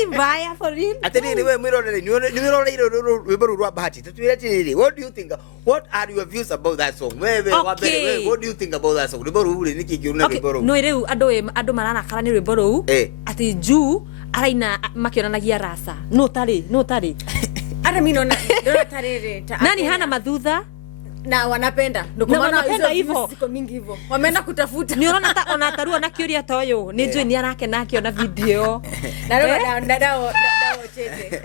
si mbaya for real. Ateni wewe mwirore ni wirore wimbo rwa bahati. Tatuireti what do you think? What are your views about that song? Wewe wabere what do you think about that song? Wimbo ruri niki kiuna wimbo ruri. No ireu ando marana kara ni wimbo ruu. Ati juu araina makionanagia rasa. No tari. Hata mimi naona tarere. Nani hana madhudha? Na wanapenda. Ndio kwa maana hivyo ziko mingi hivyo. Wameenda kutafuta. Ni unaona hata onatarua na kiuria toyo. Ni juu ni arake na akiona video. Na dada chete.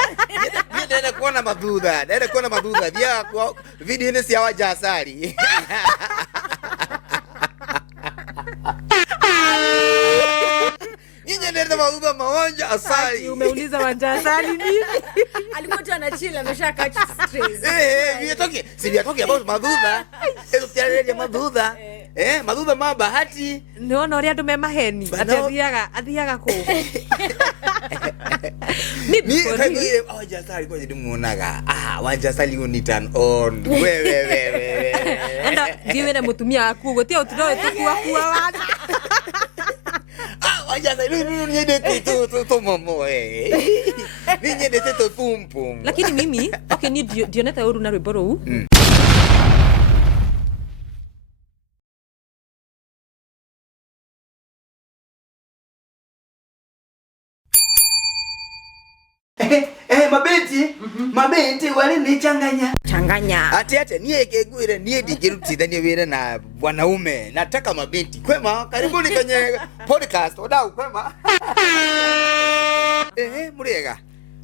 Ndio kuona madhudha. Ndio kuona madhudha. Dia video ni si hawaja asali. Nyinyi ndio madhudha mawanja asali. Umeuliza wanja asali nini? Alikuwa tu anachila ameshaka stress. We talking about madhudha. Hizo tiare ya madhudha. Madhudha bahati. Niona uri andu me maheni. Athiaga ku. Ni kaje wanja asali kwa ndio muonaga. Wanja asali uni turn on. We. Enda ndiwe mutumia aku gotia utudoe tukuwa wana. Wanja asali ni ndio tu momo Ni ndio tu pum. Lakini mimi okay ni Dioneta uru na rwimbo ruu. Mabenti wale ni changanya. Ati niye kegwire niye digirutithanie wire na wanaume. Nataka mabenti. Kwema karibuni kwenye podcast. Wadau kwema. Muriega.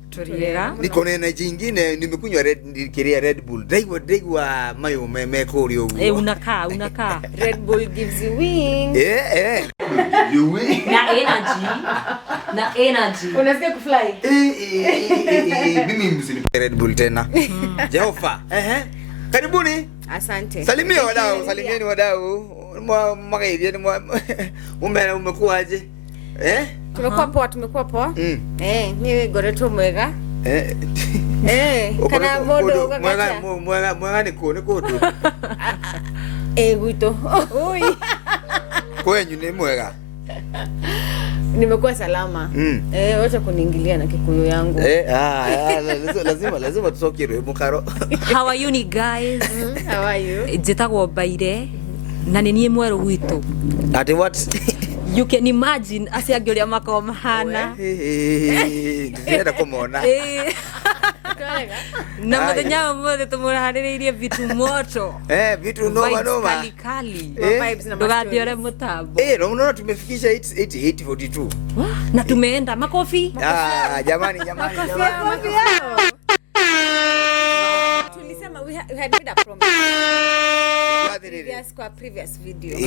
Turiega. Niko na jingine nimekunywa Red Bull. Daigwa mayo mekori ogu. Unakaa. Red Bull gives you wings. You wing. Na energy. Unasikia kufly? Mimi msini Red Bull tena. Jehova. Karibuni. Asante. Salimia wadau, salimieni wadau. Magaidi umekuaje? Tumekuwa poa. Ni goreto mwega. Kana modo mwega ni kudu. Wito. Oi. Kwenyu ni mwega. Nimekuwa salama. Wacha kuniingilia na Kikuyu yangu. Lazima tusokirwe mukaro. How are you guys? How are you? Jetagwo Baire na ni mweru gwitu. Ati what? You can imagine asiangiuria makao mahana. Ndio kumona. Na muthenya mothe tumuraharirie vitu moto. Vitu noma. Kali. Vibes na ndogathiore mutambo. Unaona tumefikisha 842. Na tumeenda makofi. Jamani. Tulisema we had made a promise. Previous video.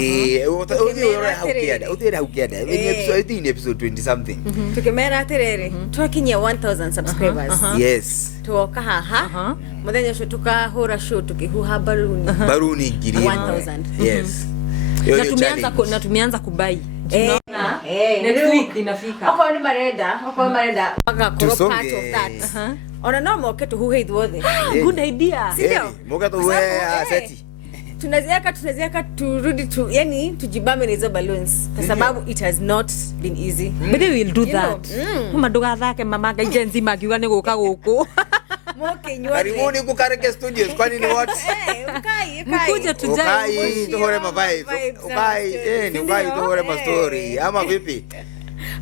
Haukiada. In episode 20 something. Tukimera atirere. Tuakinyia 1000 subscribers. Yes. Tuoka haha. Muthenya sho tukahura show tukihuha balloon. Baruni ngiri 1000. Yes. Na tumeanza kubai. Next week inafika. Oko ni marenda. Aka crop part of that. Ona no moke tuhuhe ithuothe. Good idea. Sindio? Moke tuwe aseti. Tunaziaka turudi yani tujibame hizo balloons kwa sababu it has not been easy. But we will do that. Mama ndugathake mama gaije nzima akiuga ni guka guku. Moke nywa. Karibuni ku Kareke Studios kwani ni what? Ukai. Mkuje tujae. Tuhore ma vibes. Ukai tuhore ma story. Ama vipi?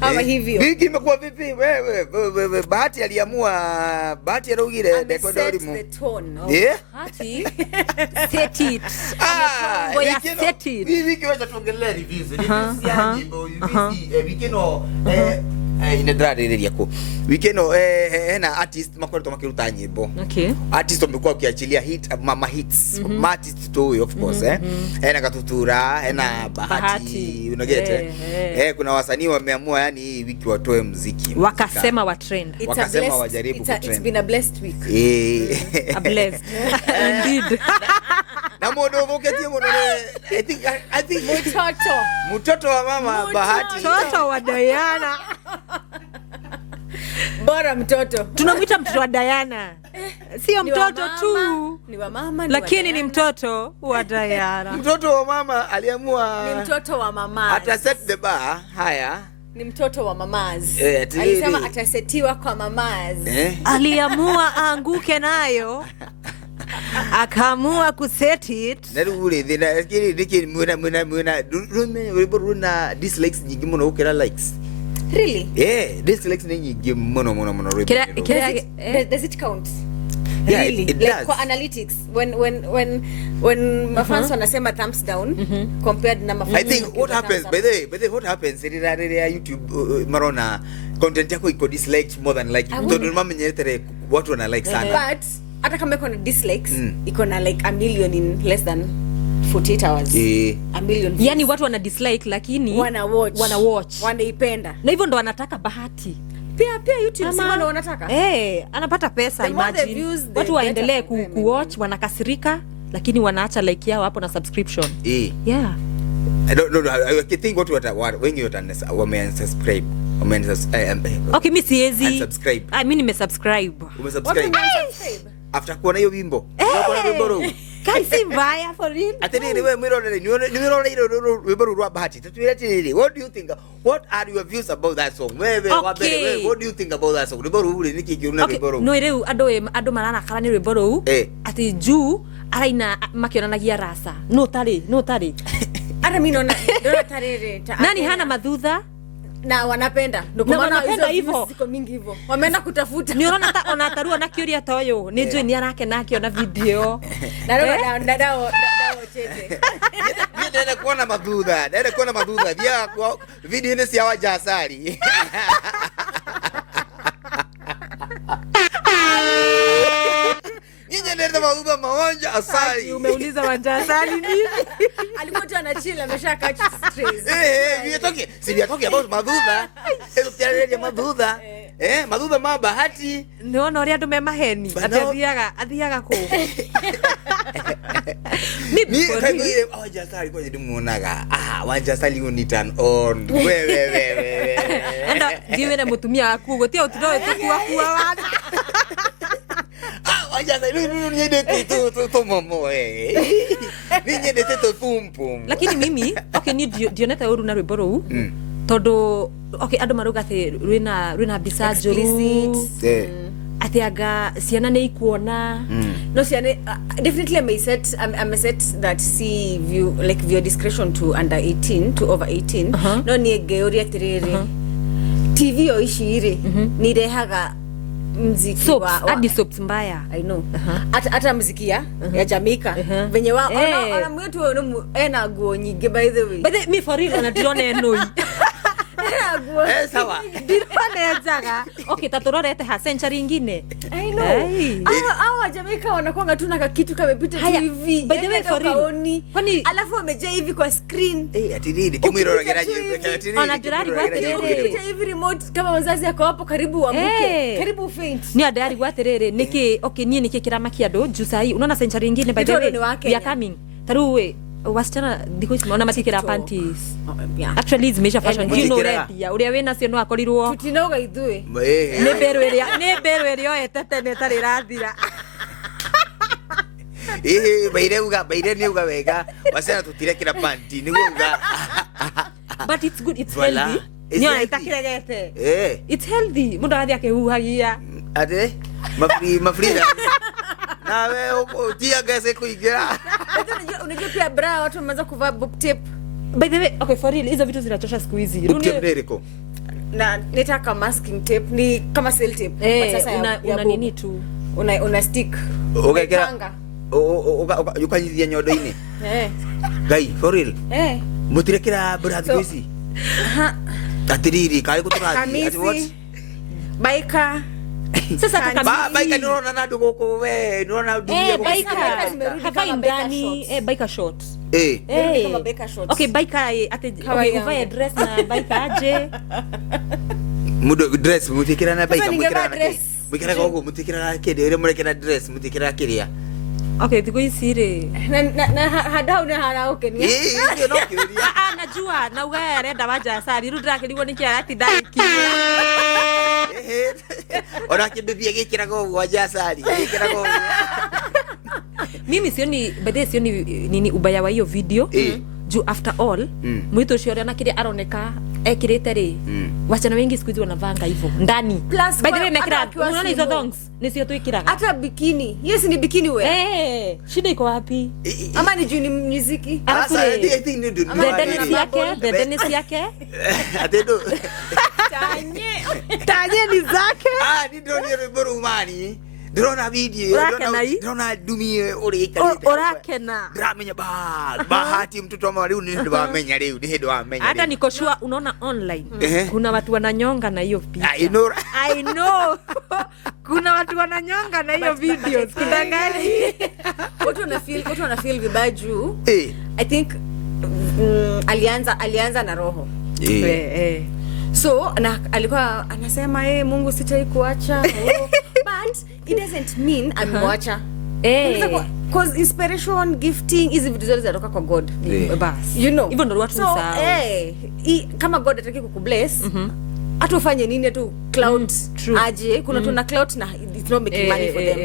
Ama hivyo. Biki imekuwa vipi? Wewe Bahati aliamua Bahati arugire dekodori mu. Bahati set it. Set it. Wiki wacha tuongelee reviews. Reviews ya nyimbo, wiki no ine ndarareria ku. Wiki no hena artist makoreto makiruta nyimbo. Okay. Artist wamekuwa ukiachilia mama hits. Artist tu of course hena Gatutura, hena Bahati, unagete. Kuna wasanii wameamua yani hii wiki watoe muziki. Wakasema wa trend. Wakasema wajaribu ku trend. It's been a blessed week. A blessed. Indeed. Na modo voketi modo I think mtoto wa mama Bahati. Mtoto wa Diana. Bora mtoto. Tunamuita mtoto wa Diana. Sio mtoto tu. Ni wa mama lakini ni mtoto wa Diana. Mtoto wa mama aliamua. Ni mtoto wa mama. Ata set the bar haya. ni mtoto wa mamaz. Atiriri. Alisema atasetiwa kwa mamaz. Aliamua aanguke nayo. Akaamua kuset it. Narugure thina diki muna runa dislikes nyingi muno ukira likes. Really? Dislikes ni nyingi muno Does it count? Yeah, really? it Like does. for analytics, when mafans wanasema thumbs down compared na mafans. I think what happens by the what happens in YouTube marona content yako iko disliked more than like. Ndio mama nyetere watu wana like sana. But hata kama iko na dislikes, iko na like a million in less than 48 hours. A million views. Yani watu wana dislike lakini wana watch. Wanaipenda. Na hivyo ndo wanataka bahati. Pia YouTube sima ndo wanataka. Anapata pesa, the more the imagine. views, Watu waendelee kuwatch, wanakasirika lakini wanaacha like yao hapo na subscription. Yeah. I don't know. I think what when you subscribe. Okay, mimi siwezi. Unsubscribe. Mimi nimesubscribe. Umesubscribe. After kuona hiyo wimbo. Unaona wimbo ro. Kai si mbaya for real. Ateni wewe mwirorere nimirorere wimbo rwa bahati. Tatuirete what do you think? What are your views about that song? Wewe wabere what do you think about that song? Wimbo ruri niki kiuna wimbo ro. No reu ando marana kala ni wimbo ro. Ati juu araina makionanagia rasa. No tari. Ara mimi naona tarere. Nani hana madhudha? Na wanapenda. Ndio kwa maana hizo ziko mingi hivyo. Wameenda kutafuta. Ni unaona hata onatarua na kiuria toyo. Ni juu ni arake na akiona video. Na dada chete. Nenda kuona madhudha. Vya video ni si hawaja asali. Nyinyi nenda madhudha maonja asali. Umeuliza wanja asali nini? Alikuwa tu anachila ameshakaa stress. We talking about madhudha. Tutaredia madhudha. Madhudha bahati. Niona uri andu me maheni. Athiaga ku. Ni kaiguire wanja asali kwa ndimuonaga. Wanja asali ni turn on. We. Enda giwere mutumia waku gutia utiro etakuwa wana. Wanja asali ni nyedete tu momo Ni nyedete tu pum. Lakini mimi ni dioneta uru na rwimbo ruu. Todo andu maruga ati rwina mbica njuru. Atiaga ciana ni ikuona. No ciana definitely I set that see view discretion to under 18 to over 18. No ni georia tiriri. TV o ishiri ni rehaga muziki wa hadi soaps mbaya. I know. Hata muziki ya Jamaica. Venye ona mwetu ena nguo nyingi by the way. But me for real anadirona enoi. Sawa. Dirona ejaga. Okay, tatororete ha century ingine. I know. Hawa Jamaica wanakuanga tu na kitu kamepita tu hivi. By the way for real. Kwani alafu wamejaa hivi kwa screen. Atiriri kimwiro geraji. Anadirari gwaterere. Hivi remote kama wazazi yako hapo karibu wamuke. Karibu faint. Ni adari gwaterere niki niki kiramakia ndo juu sahi. Unaona century ingine by the way. We are coming. Taruwe wasichana ndiko tunaona matikira panties. Actually zimesha fashion. You know ready. Uria wena cio no akorirwo. Tutinoga ithue. Ne beru erio etete ne tari rathira. Baire ni uga wega. Wasana tutirekira panty niguo uga. But it's good, it's healthy. Ni itakiregete. It's healthy. Mundu athi akihuhagia. Ate mafrida. Na wewe tia gase kuingira. Unajua pia bra watu wameanza kuvaa book tape. By the way, okay for real, hizo vitu zinachosha siku hizi. Book tape deriko. Na nitaka masking tape ni kama cell tape. Sasa una nini tu? Una stick. Ukekera. Ukanyithia nyondo-ini. Gai for real. Mutirekera bra siku hizi. Atiriri kali kuturati. Ati what? Baika. Sasa baika niona na ndugu ko we niona dunia ko baika ndani baika short kama baika short. Okay baika ate uvae dress na baika aje mudo dress mutikira na baika mukira ko mutikira kede ile murekera dress mutikira kiria. Okay tiko isire na hada una haraoke ni ndio no kiria najua na ugaya arenda wanja asari rudra kiliwo niki arati daiki ora kibibia gikira go wanja asari gikira go. Mimi sioni nini ubaya wa hiyo video juu after all mwito cio ria na kile aroneka ekirite ri wachana wengi siku hizi wanavanga hivyo ndani. By the way mekira unaona hizo thongs nisio tuikiraga hata bikini. Yes, ni bikini wewe. Shida iko wapi? Ama ni juni muziki. Asa I think ni do. The Dennis yake. Atedo. Tanye ni zake. Ni do ni borumani. Drona video, drona dumie uri ikalite. Orakena. Dramenya bahati mtoto wa mwalimu ni ndo amenya leo, ni ndo amenya. Hata niko sure unaona online. Kuna watu wananyonga na hiyo picha. I know. Kuna watu wananyonga na hiyo video. Kidangani. Watu wana feel vibaya juu. I think alianza na roho. So alikuwa anasema Mungu sitai kuacha. But it doesn't mean amemwacha. Because inspiration, gifting hizi vitu zote zinatoka kwa God. Bas. You know. Even ndio watu msao. Kama God ataki kukubless, hata ufanye nini tu cloud aje, kuna tuna cloud na it's not making money for them.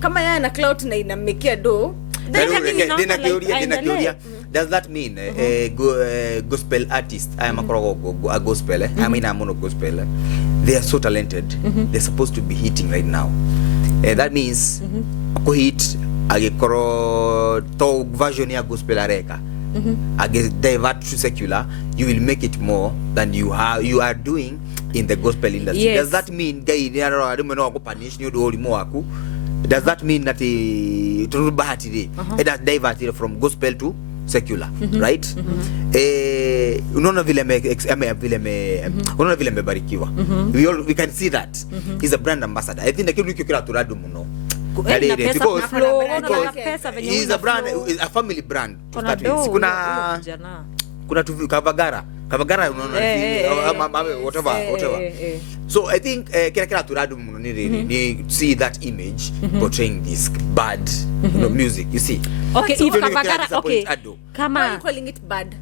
Kama yeye ana cloud na ina make do. Dina does that mean gospel artist I am a gospel I mean I'm mono gospel they are so talented they're supposed to be hitting right now that means ako hit agekoro to version ya gospel areka divert to secular you will make it more than you are doing in the gospel industry. Yes. Does that mean guy ni no go punish ni do limo aku? Does that mean that to bahati it has diverted from gospel to secular, right? Unaona vile amebarikiwa. We can see that he's a brand ambassador. I think kitu kila turadu muno. He's a brand, a family brand to start with. Kuna tu Kavagara unaona whatever. So I think kila turadu muno ni see that image portraying this bad music, you see. Okay, if Kavagara, okay. Kama why are you calling it bad?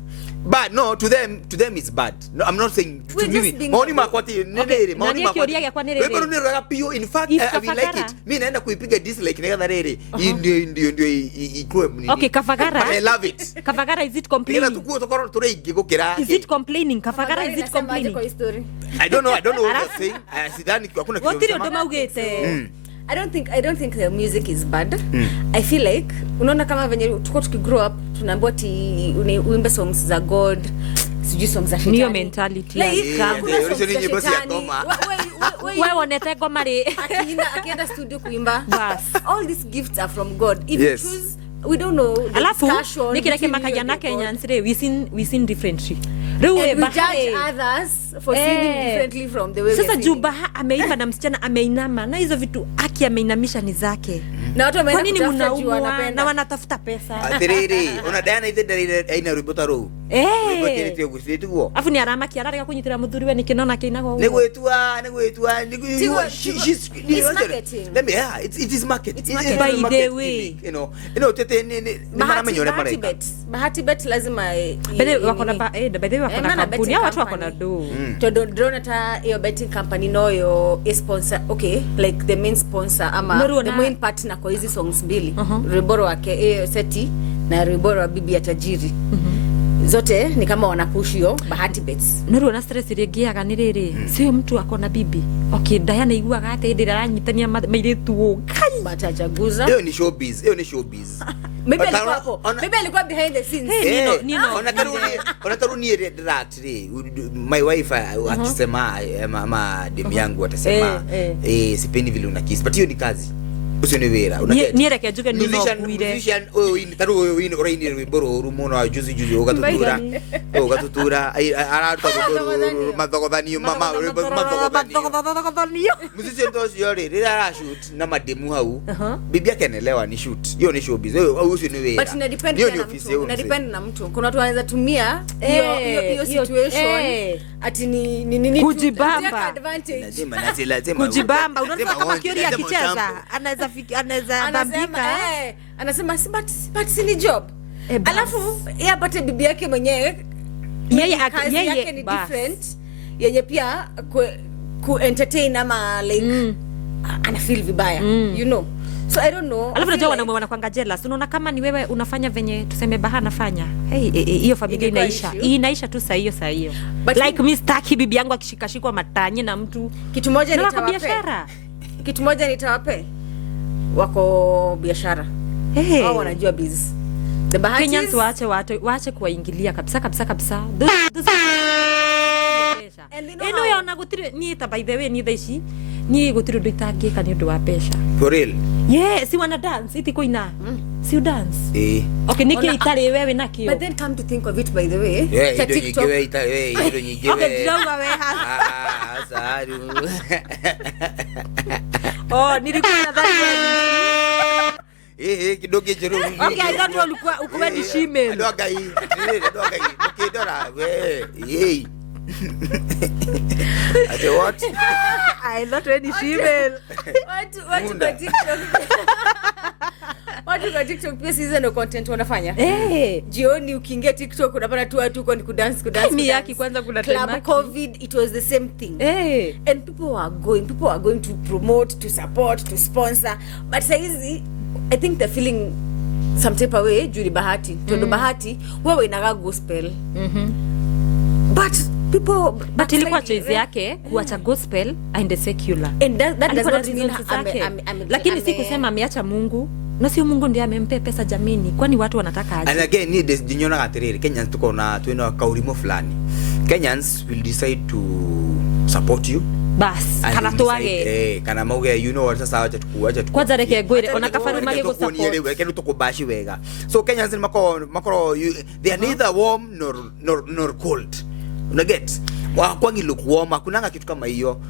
Bad, no, to them it's bad. No, I'm not saying to me. Maoni makwati nene, maoni makwati. Wewe ndio rapio, in fact I will like it. Mimi naenda kuipiga dislike na rere. Ndio ikue mnini. Okay, Kavagara. I love it. Kavagara, is it complaining? Ila tukuo tokoro turegi gokera. Is it complaining? Kavagara, is it complaining? I don't know what you're saying. Sidhani hakuna kitu. Wotiri ndoma ugete. I don't think the music is bad. I feel like unaona kama venye tuko grow up tunaambiwa uimbe songs za God, sijui songs za shetani. Neo mentality. Wewe unataka ngoma ri akienda studio kuimba. All these gifts are from God. If you choose, we don't know. Alafu nikireke makajana Kenya nsire we sing differently. We judge others for singing differently from the way we sing. Sasa Jubaha ameimba na msichana ameinama na hizo vitu aki ameinamisha ni zake. Na watu wameenda kutafuta juu wanapenda na wanatafuta pesa. Atiriri, unadana ile dalile aina ribota ro. Ribota ile gusiti wo. Afu ni arama kiarara kunyitira muthuri we nikinona kinago. Negwetua. Let me it is market. It's market. By the way, you know tete ni mara menyore mara. Bahati bet lazima bede wako na bede wako na kampuni watu wako na do. To drone ta your betting company no yo sponsor, okay, like the main sponsor ama the main partner kwa hizi songs mbili. Riboro wake seti na riboro wa bibi ya tajiri. Zote ni kama wanapush hiyo Bahati bets. Nuru na stress iregiaga ni riri. Sio mtu akona bibi. Okay, Diana iguaga ate ndira ranyitania mairetu kai batajaguza. Hiyo ni showbiz. Maybe alikuwa behind the scenes. Unataruni direct my wife akisema ama demu yangu atasema sipendi vile unakisi, but hiyo ni kazi. Usiniwera niereke ajuke ni no kuire taru ini riboro rumono juzi ogatutura arata madhogodhanio mama madhogodhanio musisi ndosi yore rira shoot na mademu hau bibi yake anaelewa ni shoot hiyo ni showbiz usiniwera but ina depend na mtu. Kuna watu wanaweza tumia hiyo situation ati ni kujibamba lazima kujibamba. Unaona kama Kiori akicheza anaweza bambika anasema but si ni job. Alafu yeye apate bibi yake mwenyewe yeye ni different yenye pia ku entertain ama like ana feel vibaya you know. So I don't know. Alafu najua wanaume wanakuanga jealous. Unaona kama ni wewe unafanya venye tuseme Baha anafanya. Hiyo familia inaisha tu saa hiyo. Like me staki bibi yangu akishikashikwa matanye na mtu. Kitu moja nitawape. Wako biashara. Wao wanajua business. The Bahatis Kenyans waache kuwaingilia kabisa. Eno ya ona gutire ni ta by the way ni thaici ni gutire ndu itangika ni ndu wa pesha. For real? Yeah, si wana dance iti kuina. Si dance. Okay, niki itari wewe nakio. But then come to think of it by the way. Yeah, TikTok. Okay, drama we has. Saru. Nilikuwa nadhani kidogo jero. Okay, I don't know ulikuwa ni shimel. Doga hii. Ukidora we. Ate what? I not any shimel. What kwa TikTok? Watu kwa TikTok pia season of content wanafanya. Jioni ukiingia TikTok unapata tu watu kwa kudance. Mimi yaki kwanza kuna club COVID, it was the same thing. And people are going to promote, to support, to sponsor. But saizi I think they're feeling some type of way juu Bahati. Tondo Bahati wewe inaga gospel. But ilikuwa choice yake kuacha gospel and secular. And that does not mean lakini si kusema ameacha Mungu. Na sio Mungu ndiye amempe pesa jamini. Kwani watu wanataka aje? And again ni dinyona gatiriri Kenyans tuko na twena kaurimo fulani. Kenyans will decide to support you. Bas kana tuage kana mauge you know what sasa acha tukuacha kwanza reke ngwire ona kafaru mage go support reke tukubashi wega. So Kenyans ni makoro they are neither warm nor cold. Una get kwangi lukuoma kunanga kitu kama hiyo.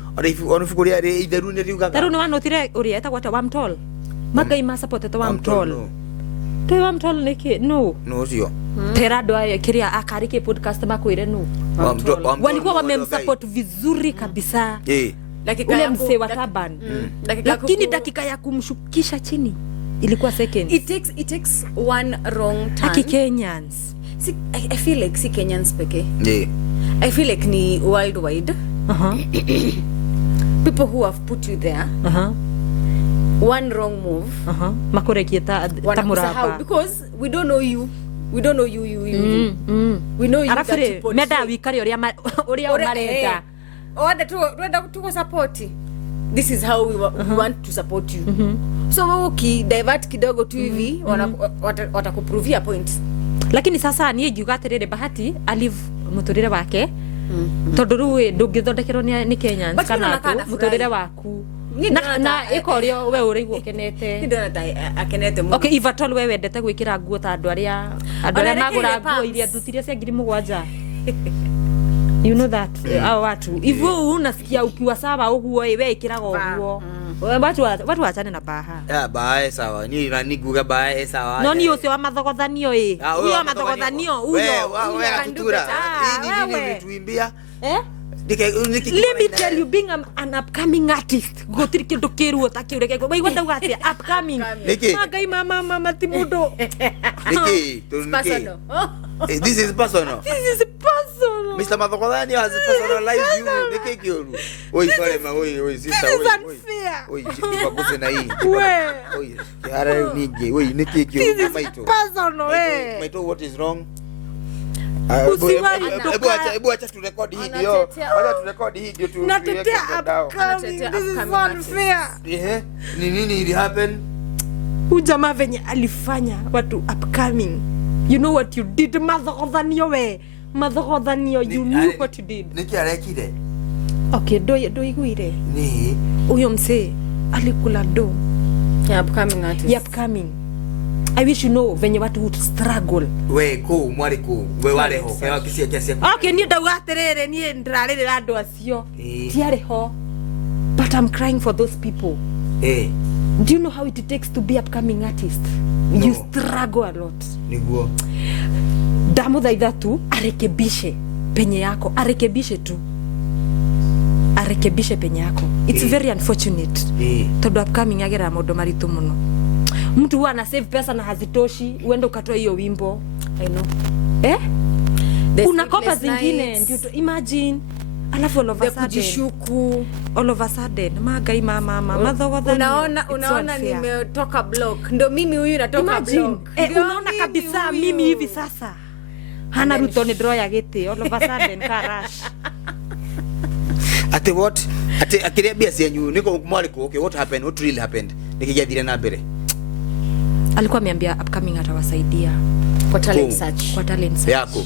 Unafikiria itherune riuga taruna wanotire uria eta gwata wamtol magai ma support eta wamtol to wamtol niki no sio terado kiria akarike podcast bakwire no walikuwa wamemsupport vizuri kabisa ule msee wa taban lakini dakika ya kumshukisha chini ilikuwa second. It takes one wrong turn. Kenyans I feel like si Kenyans peke. I feel like ni worldwide. People who have put you there. One wrong move. Makorekieta tamurapa. Because we don't know you. We know you. Arafire meda wikari oria mareta. Oda tu support. This is how we want to support you. So wewe divert kidogo tu hivi watakuprovia points. Lakini sasa ni yugaterere Bahati alive muturire wake tondu ruwe ndungithondekerwo ni Kenyans kana tu muturire waku na ikorio we urigwo kenete akenete mu. Okay, Ivatol we wendete gwikira nguo ta andu aria magura nguo iria thutiria cia 7,000. You know that watu hivyo unasikia ukiwa sawa uguo we ikiraga uguo watu wachane na Baha. Baha sawa ni guga Baha sawa no ni ucio wa mathogothanio huyo mathogothanio huyo wewe atutura ni tuimbia let me tell you, being an upcoming artist gotiri kindu kiruo takiureke wai wanda ugati upcoming magai mama timudo this is personal Mr. Mathokodhani has personalized you niki kiuru oi pale ma oi sister oi bakuse na hii oi yara nige oi niki kiuru maito what is wrong Ebu acha tu record hii ndio. Wacha tu record hii ndio tu. Natetea upcoming. This is unfair. Ni nini ili happen? Jamaa venye alifanya watu upcoming. You know what you did, Mathokodhanio we. Mathokodhanio, you knew what you did. Niki arekide. Okay, do iguire. Ni. Uyo msee alikula do. Ya upcoming artist. Ya upcoming. I wish you know venye watu would struggle. We ko mwari ko we wale ho kwa kisia. Okay, ni ndawaterere ni ndrarere andu acio. Tiare ho. But I'm crying for those people. Do you know how it takes to be upcoming artist? No. You struggle a lot. Niguo. Ndamuthaitha tu arekebishe penye yako, arekebishe tu. Arekebishe penye yako. It's very unfortunate. Tondu upcoming agera maundu maritu muno. Mtu huwa ana save pesa na hazitoshi, uende ukatoa hiyo wimbo. I know. Unakopa zingine ndio imagine alafu all of a sudden kujishuku all of a sudden magai mama madhogodhani unaona nimetoka block ndio mimi huyu natoka block unaona kabisa mimi hivi sasa hana ruto ni draw ya gete all of a sudden crash ate what ate akiria bia cianyu niko mwaliko okay what happened, what really happened nikijathire na mbere alikuwa ameambia upcoming atawasaidia kwa talent search yako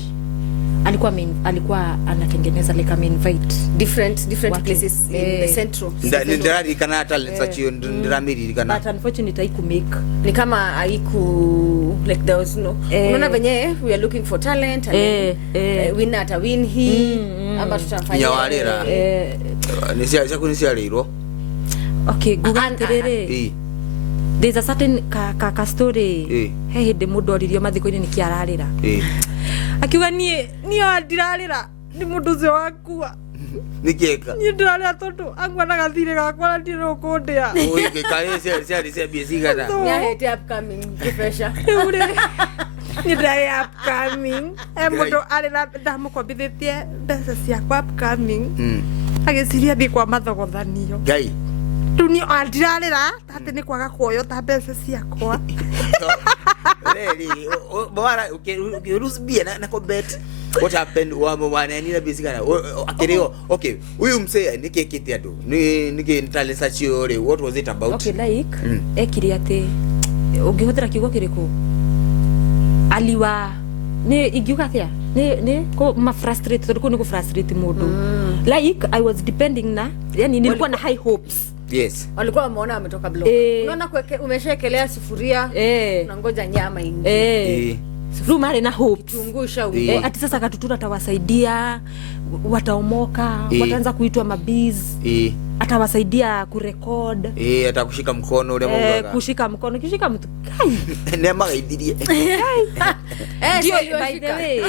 alikuwa anatengeneza like invite different places in the central ndirari kana talent search ndiramiri kana but unfortunately haiku make ni kama haiku like there was no unaona venye we are looking for talent and winner ata win hii ama tutafanya nyawarira nisia leiro okay gugatirire there's a certain ka story he de mudoririo mathiko-ini nikiararira akiuga ni andirarira ni mundu ucio wakua nikieka ni ndirarira tondu angwa na gathire gakwa ndiro kundia oike kare cia biasigana ni ahete upcoming professor ni dai upcoming mundu ari na ndamukombithitie mbeca ciakwa upcoming agiciria thi kwa mathogodhanio gai tuni andirarira tate ni kwaga kuoyo ta mbeca ciakwa really bora ukirusbia na bet what happened wana ni na bisigana akirio okay huyu msee nikekete ado niki talent search yore what was it about okay like ekiri ate ungihutira kiugo kiriku aliwa ni igiuga atia ni ko ma frustrate tondu ni ku frustrate mundu like I was depending na yani nilikuwa na high hopes. Yes. Walikuwa wameona ametoka block. Unaona umeshaekelea sufuria, unangoja nyama ingie. Rumare na hope. Kitungusha ati sasa katutura tawasaidia, wataomoka, wataanza kuitwa mabiz. Atawasaidia kurecord. Atakushika mkono ule mwangaga. Kushika mkono, kishika mtu. Kai. Nema gaithirie. Ndio by the way.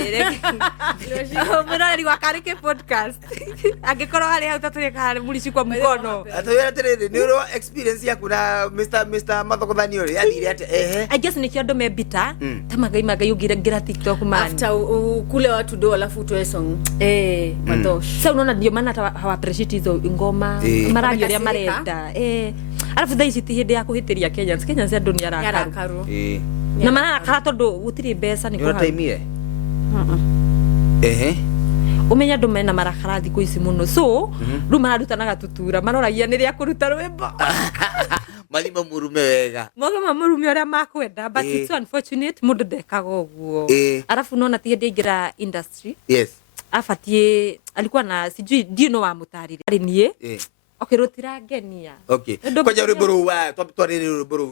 Mwana ni wakarike podcast. Angekoro hali hautatuleka hali mulishikwa mkono. Atawera tere ni ro experience ya kuna Mr. Mathogodhani yore yathire ate I guess ni kiondo mebita. Tamagai magai ugira TikTok man. After kule watu do alafu utoe song. Madosh. Sasa unaona ndio maana hawa appreciate hizo ngoma. Maradio ya marenda alafu thaisi ti hindi ya kuhitiria Kenyans andu ni arakaru na maana kara tondu gutiri mbeca ni kuha time umenya andu mena marakara thiku ici muno so ru mararutanaga tutura maroragia ni ria kuruta rwimbo mathima murume wega mogema murume uria makwenda but it's so unfortunate mundu ndekaga uguo alafu nona ti hindi ingira industry afatie alikuwa na sijui ndio wa mutarire ari nie okay rotirangenia okay koja riboro wa twari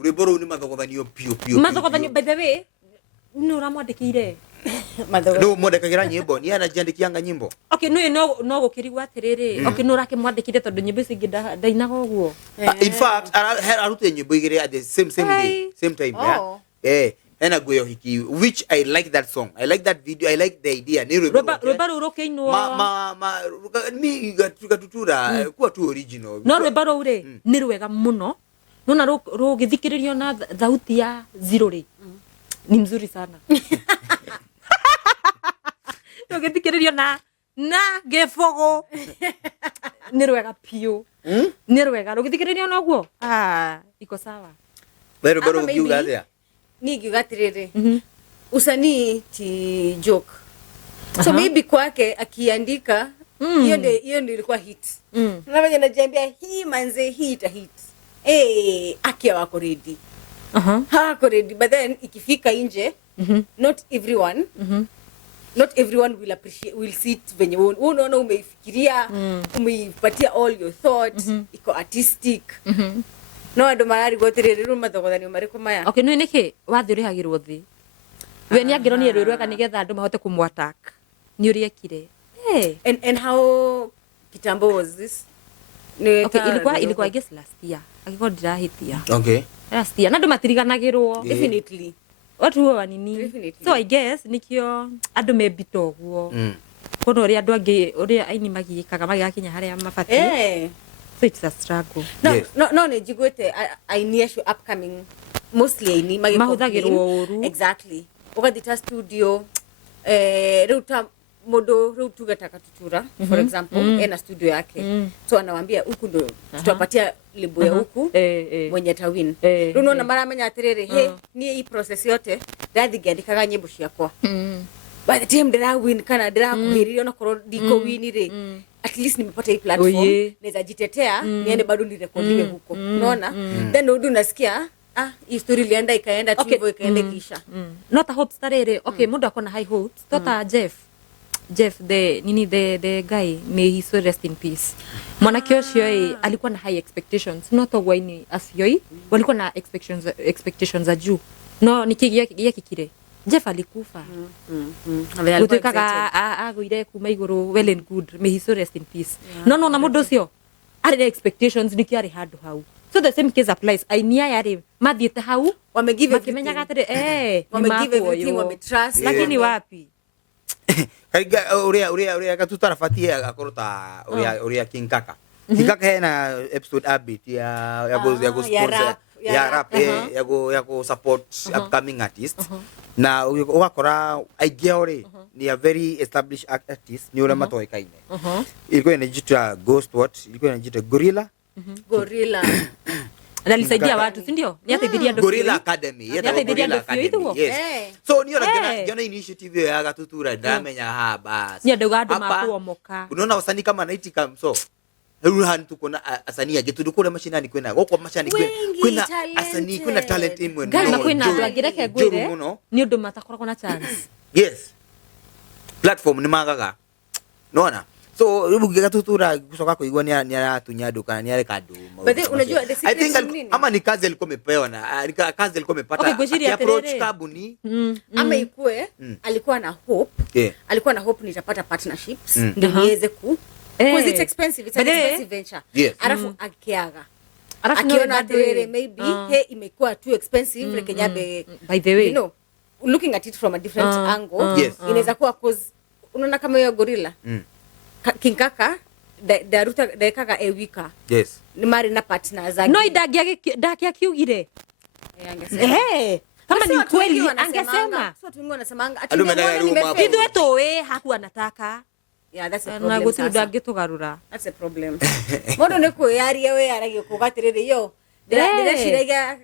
riboro ni mathogodhanio pio mathogodhanio by the way ni uramwandikire no mwandikagira nyimbo ni anajiandikianga nyimbo okay no gukirigwa atiriri okay no rake mwandikire tondu nyimbo ici ndainaga uguo in fact arute nyimbo igire at the same time and I go hiki which I like that song, I like that video, I like the idea ni rwebaro rukeinwo mi gatutura kuwa tu original no rwebaro ure ni rwega muno nona rugithikiririo na thauti ya zero ri ni mzuri sana rugithikiririo na gefogo ni rwega pio ni rwega rugithikiririo na guo iko sawa bero ukiuga there nigi gatirere usanii ti joke so maybe kwake akiandika hiyo ndio ilikuwa hit na venye najiambia hii manze hit akia wako ready hako ready but then ikifika nje not everyone will appreciate, will see it venye unaona umeifikiria umeipatia all your thoughts iko artistic no andu marari gotiriri ru mathogodhanio mariko maya okay no niki wathirihagirwo thi we ni angironie rwirweka nigetha andu mahote kumwattack ni uriekire and how kitambo was this okay ilikuwa I guess last year akiko ndirahitia okay last year andu matiriganagirwo definitely watu wa nini so I guess nikio andu mebito guo kono ri andu angi uri aini magiikaga magiakinya haria mabati so it's a struggle no nejigwete ainisho upcoming mostly ni mahuthagirwo uru exactly ugathita studio ruta modo ru tugataka tutura for example ena studio yake so anawaambia huku ndo tutapatia libo ya huku mwenye tawin runo na mara menya atirere he ni hii process yote ndathi ngiandikaga nyimbo ciakwa by the time ndira win kana ndira kuhiririo na koro diko win ri at least nimepata hii platform naweza jitetea niende bado ni rekodiwe huko unaona then udu nasikia hii story ilienda ikaenda tu hivyo ikaenda kisha not a hope starere okay mundu akona high hopes tota Jeff the guy may he so rest in peace mwanake ucio alikuwa na high expectations not ogwaini acio walikuwa na expectations za juu no nikigia kikire Jeff alikufa utekaga agwire kuma iguru well and good may he so rest in peace no na mundu ucio ari expectations nikiari handu hau so the same case applies ainia yari mathiete hau wamemenyaga atiri everything wametrust lakini wapi kaiga uria katutarafatie akorota uria Kinkaka hena episode update ya go sponsor ya rap ya go support upcoming artists na ugakora aigiore ni a very established artist ni ule matoikaine ilikuwa inajiita Ghost what ilikuwa inajiita Gorilla alisaidia watu si ndio niateithiria ndo Gorilla Academy Gorilla Academy yes so niona jana initiative ya gatutura ndamenya bas ni ndo gadu makuomoka unaona wasanii kama Night Camso Ruhan tuko na asanii aje tudukura mashinani kwena goko mashani kwena asanii kwena talent imwe no kwena ndo agireke gwire ni ndo matakorako na chance yes platform ni magaga nona so rubugiga tutura kusoka kuigwa ni aratunya kana ni arekadu but unajua the secret I think ama ni kazi alikuwa amepewa na kazi alikuwa amepata approach kabuni ama ikue alikuwa na hope alikuwa na hope nitapata partnerships ndio niweze because it's expensive venture alafu akiaga akiona tele maybe imekuwa too expensive like nyabe by the way you know looking at it from a different angle inaweza kuwa cause unaona kama hiyo Gorilla Kinkaka daruta daikaga ewika yes ni mari na partner zake no dakia kiugire kama ni kweli angesema sio tu wanasemanga idwe towe haku anataka that's a problem that's a problem modo ne ko yari we aragio ko gatirire yo dira shirega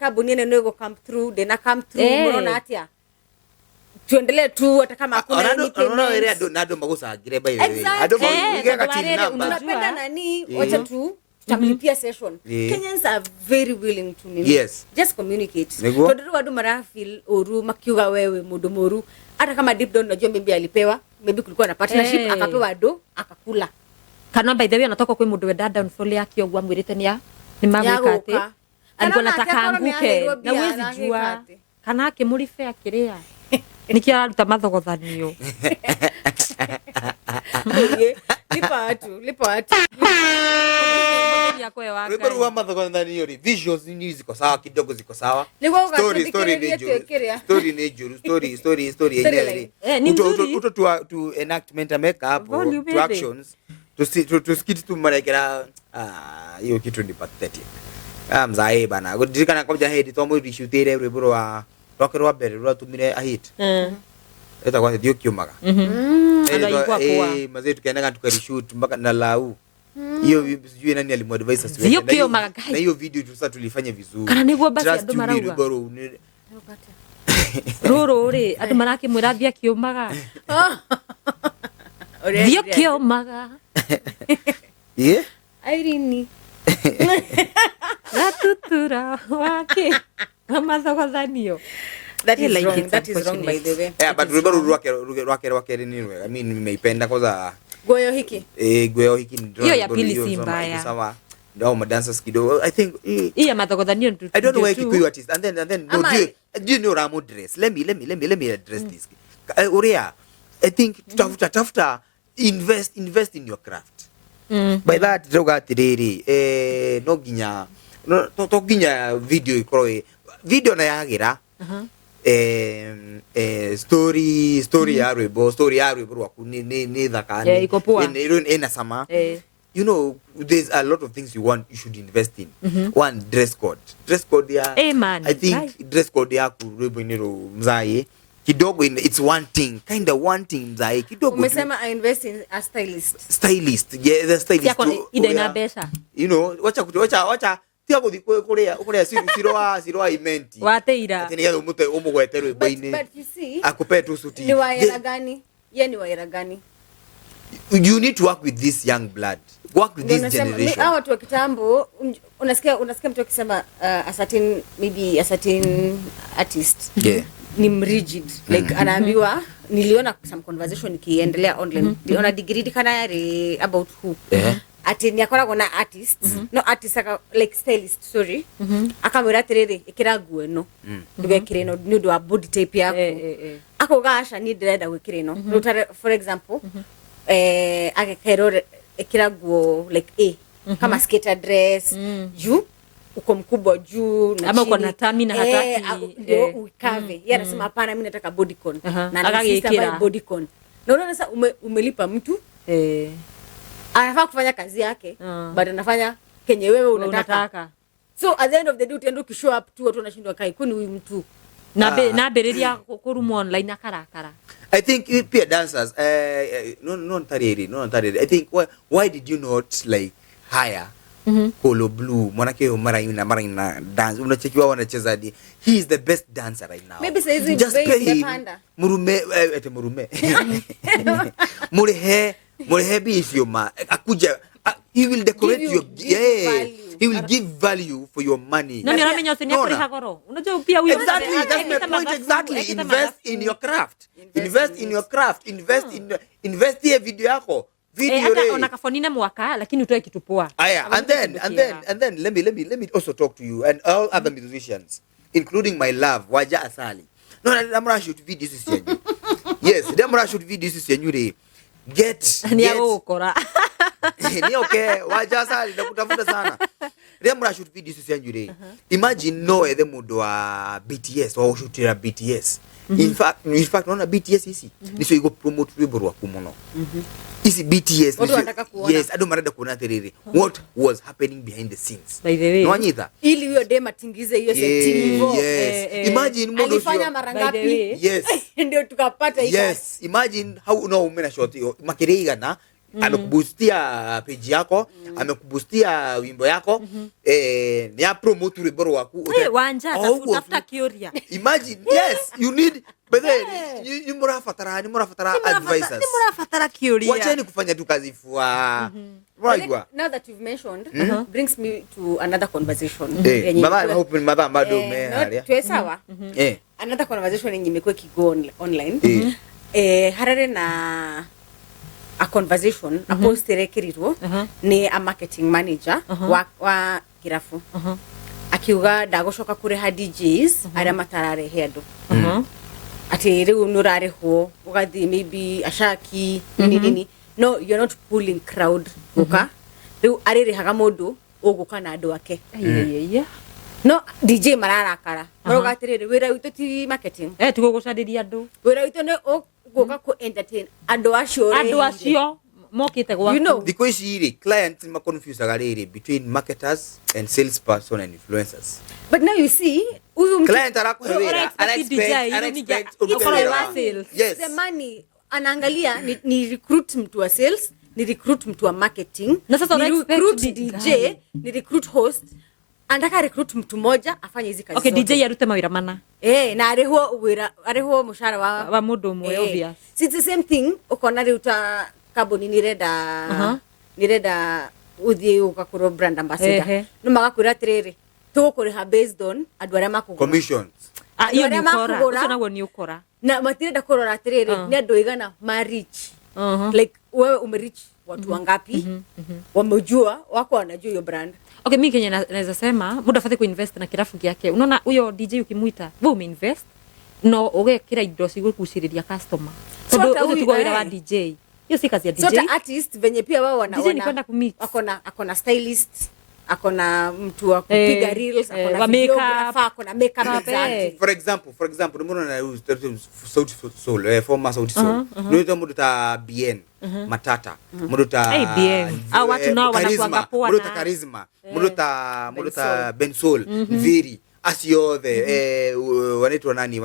kabuni ne no go come through dena come through mbona atia tuendelee tu hata kama hakuna any payment nado magusagire by the way ado magigeka chini namba unapenda nani wacha tu tutamlipia session Kenyans are very willing to yes just communicate todoro wadu marafil oru makiuga wewe mudomoru hata kama deep down unajua maybe alipewa maybe kulikuwa na partnership akapewa do akakula kana by the way anatoka kwa mundu we down fall yake ogwa mwirite ni magwika ati alikuwa nataka anguke na uwezi jua kana akimurife akiria nikiaruta mathogothanio lipa watu yako ya waka wewe wa mathogothanio visuals ni ziko sawa kidogo ziko sawa story yenyewe uto to enactment make up to actions to skit to marekera hiyo kitu ni pathetic mzae bana kudirikana kwa head to mo reshootire rwiburo wa rwa bere rwa tumire a hit eta kwa ndio kiumaga mazee tukaenda tukareshoot mpaka na lau hiyo sijui nani alimuadvise us na hiyo video sasa tulifanya vizuri kana niguo basi ando marauga roro ri ando marake mwirathia kiumaga dio kiumaga Irene ratutura wake amathogothanio that is wrong by the way but rwake ni rwega mimi nimeipenda kwanza goyo hiki hiyo ya pili si mbaya sawa ndio madancers kidogo I think hii mathogothanio I don't know why Kikuyu artist and then no do you know Ramo dress let me address this uria I think tafuta invest in your craft by that rogatiriri no ginya to ginya video ikoroe video na yagira story ya rwimbo rwaku ni thaka ni ina sama you know there's a lot of things you should invest in dress code ya I think dress code ya ku rwimbo ni ro mzai kidogo it's wanting, kind of wanting mzai kidogo. Umesema I invest in a stylist, yeah, the stylist ina besha, you know, wacha tia guthi kuria siroa imenti wateira tenia umute umugwete rwimbo-ini, but you see akupe tu suti ni waira gani ni waira gani. You need to work with this young blood, work with this generation. Hao watu wa kitambo unasikia mtu akisema a certain artist ni rigid, like anaambiwa, niliona some conversation ikiendelea online, ona degree kana about who ati ni akora gona artist no artist like stylist, sorry, akamwira tiriri ikira nguo no ndugekire no ni ndo body type yako akogasha ni ndĩrenda gwĩkĩra no for example agekero ikira nguo like kama skater dress juu uko mkubwa juu na ama uko na tami na hataki ndio ukave yeye anasema hapana, mimi nataka bodycon na akagekira bodycon na unaona sasa umelipa mtu anafaa kufanya kazi yake bado anafanya kenye wewe unataka. So at the end of the day utaenda ukishow up tu watu wanashindwa kai kwani huyu mtu na bereria kurumu online akarakara. I think peer dancers no tariri I think why did you not like hire Kolo Blue, mwanake mara ina dance, unachekiwa wanacheza he is the best dancer right now. Maybe says just pay him murume murehe bi isioma akuja, he will decorate your he will give value for your money. No mimi usini akuriha goro, unajua pia huyo exactly, that's my point exactly. Invest in your craft, invest in video yako. Hata onakafonina mwaka lakini utoe kitu poa. Aya, and then let me also talk to you and all other musicians, including my love Waja Asali. No, namra shoot video sisi yanyu. Yes, namra shoot video sisi yanyu get ni ukora. Ni okay, Waja Asali nakutafuta sana. Namra shoot video sisi yanyu. Imagine no the mudo wa BTS or shootira BTS. In fact unaona BTS hisi niso iko promote wimbo wa kumono. Isi BTS yes, ado marada kuona terere what was happening behind the scenes. By the way, no anyita ili hiyo dema tingize hiyo setting hivyo. Imagine modo alifanya mara ngapi? Yes. Ndio tukapata hiyo. Yes, imagine how umena shot hiyo makireiga na amekuboostia page yako, amekuboostia wimbo yako, ni a promote wimbo wako. Wanja tafuta Kioria. Imagine, yes, you need, but then you murafatara advisors. Ni murafatara Kioria. Wacheni kufanya tu kazi fua. Now that you've mentioned, brings me to another conversation. Mama bado umeharia. Tuwe sawa. Another conversation yenye imekuwa kigo online. Harare na a conversation a post rekirirwo ni a marketing manager wa Kirafu akiuga ndagushoka kureha DJs aria matararehe andu ati riu nurareho ugathi maybe ashaki nini no, you're not pulling crowd uka riu arirehaga mundu uguka na andu ake no DJ mararakara maroga atiriri wira witu ti marketing tugugucariria andu wira witu ni goka ku entertain andu acio mokite gwaku, you know, because she clients ma confuse agariri between marketers and salesperson and influencers. But now you see huyu client arakuhewera expect yes, the money anaangalia ni recruit mtu wa sales, ni recruit mtu wa marketing, na sasa ni recruit DJ, ni recruit host. Andaka recruit mtu moja afanye hizi kazi. Okay, DJ arute mawira mana. Na areho mushara wa mundu mwe obvious. It's the same thing ukona riuta kaboni nireda uthie ukakuro brand ambassador. No magakwira tiriri tukuriha based on andu aria makugura commissions. Iyo ni ukora, ucio naguo ni ukora. Na matireda kurora tiriri ni andu igana ma reach. Like wewe umerich watu wangapi? Wamejua wako wanajua hiyo brand. Okay, mimi Kenya naweza sema muda afate kuinvest na kirafu yake. Unaona huyo DJ ukimuita, wewe umeinvest no ugekira indo cigukuciriria customer. So utugo wira wa DJ. Hiyo si kazi ya DJ. So artist venye pia wao wanaona akona stylist, akona mtu wa kupiga reels, akona videographer, akona makeup artist. For example, mbona na use Sauti Sol, former Sauti Sol. Ndio muda BN Matata, muda watu nao wanakuanga poa na muda Charisma, muda Bensol, Mviri. asiothe wanaitwa nani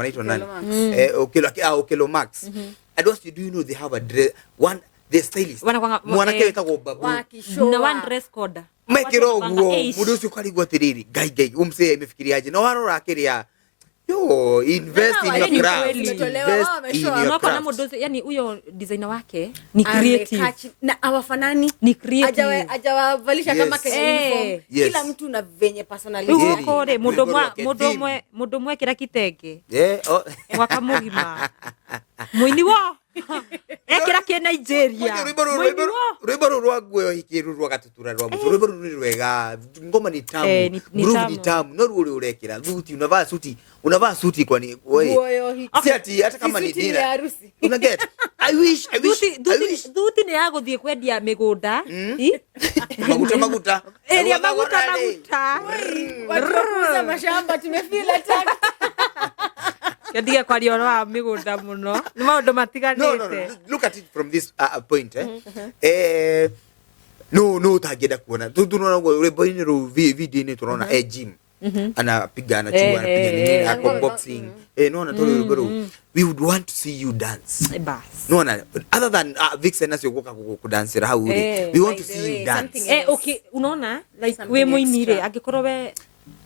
Okelo Max. And what do you know, they have a dress, one the stylist mwanake wetagwo Babu na one dress code mekiro guo mundu ucio karigwo tiriri gai umse imefikiriaje no warora akiria yo invest in your craft, invest in your craft. Mundu yani huyo designer wake ni creative na awafanani ni creative ajawavalisha kama uniform kila mtu na venye personality yake kore mundu mwe kira kitenge wakamugima muini wo ekira ke Nigeria rwimbo rwa guo hikiru rwa gatutura rwa muco rwimbo ruri rwega ngoma ni tamu groove ni tamu no ruri urekira suti unavaa suti kwani wewe si ati hata kama ni dina una get I wish suti ni yaguthie kwendia migunda maguta elia maguta watu mashamba tumefila tag Kadiga kwa liona migunda muno ni maundu matiganite no look at it from this point no tageda kuona tunaona ule boy ni video ni tunaona gym anapiga anachua anapiga nini ako boxing no bro we would want to see you dance no other than Vixen as yokoka ku dance how we want to see you dance okay unaona like we muinire agikorwo we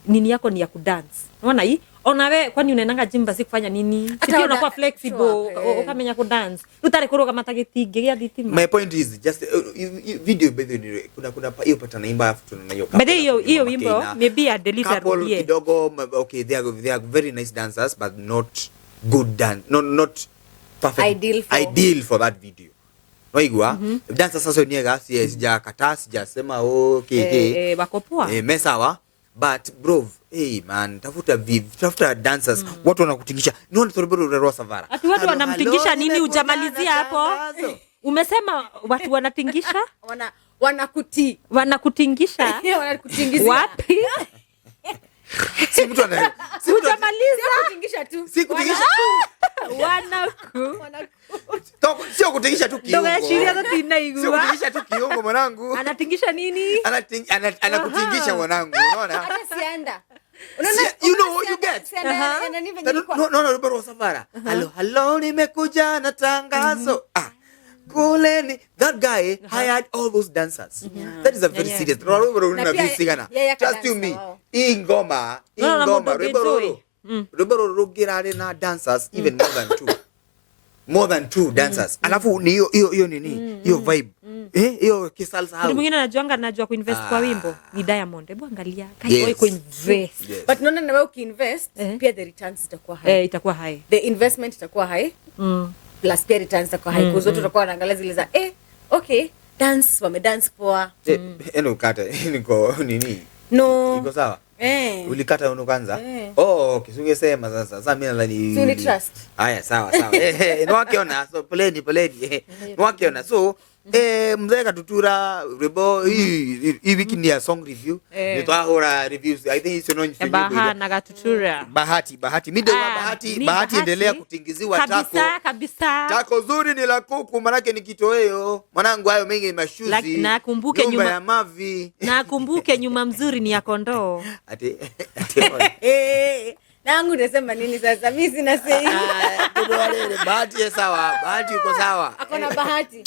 nini yako ni ya ku dance unaona hii onawe kwani unaenanga gym basi kufanya nini sio unakuwa flexible ukamenya ku dance utare kuroga matagitinge ya thitima. My point is just video kuna hiyo patana imba tunaona hiyo but hiyo wimbo maybe a delivery couple kidogo okay they are very nice dancers but not good dance not perfect ideal for that video waigwa dancers sasa niega sija sijasema okay bakopoa mesawa but bro hey man tafuta dancers watu wanakutingisha nione Torobero Rero Savara watu wanamtingisha nini ujamalizia hapo umesema watu wanatingisha wanakutingisha wapi si mtu ujamaliza kutingisha tu wanaku sio kutingisha tu kiungo ndio sheria za tinaigua sio kutingisha tu kiungo mwanangu anatingisha nini anakutingisha mwanangu unaona hata sianda you know what you get no Rero Savara hello nimekuja na tangazo Kuleni, that guy hired all those dancers. That is a very serious. Trust you me. Ingoma, Rubero girare na dancers even more than two dancers. Alafu ni hiyo nini? Hiyo vibe. Hiyo kisalsa how. Ndio mwingine anajua kuinvest kwa wimbo. Ni Diamond. Hebu angalia. Kai kuinvest. But naona na wewe ukiinvest pia the returns itakuwa high. Itakuwa high. The investment itakuwa high. Plus pia returns itakuwa high. Kwa zote tutakuwa naangalia zile za okay, dance wamedance poa. Ukata niko nini? No. Iko sawa? Ulikata uno kwanza? Okay, ungesema sasa mimi nadhani so trust. Haya sawa. Nwakiona so poleni. Nwakiona so mzee Katutura Rebo hii wiki ni ya song review. Nitahora reviews. I think it's on Bahana Katutura. Bahati mido wa bahati endelea kutingiziwa kabisa. Tako zuri ni la kuku manake ni kitoweo. Mwanangu hayo mengi mashuzi. Nakumbuke nyuma ya mavi. Nakumbuke nyuma mzuri ni ya kondoo. Ati nangu nasema nini sasa mimi sina sei. Bahati sawa. Bahati uko sawa. Akona bahati.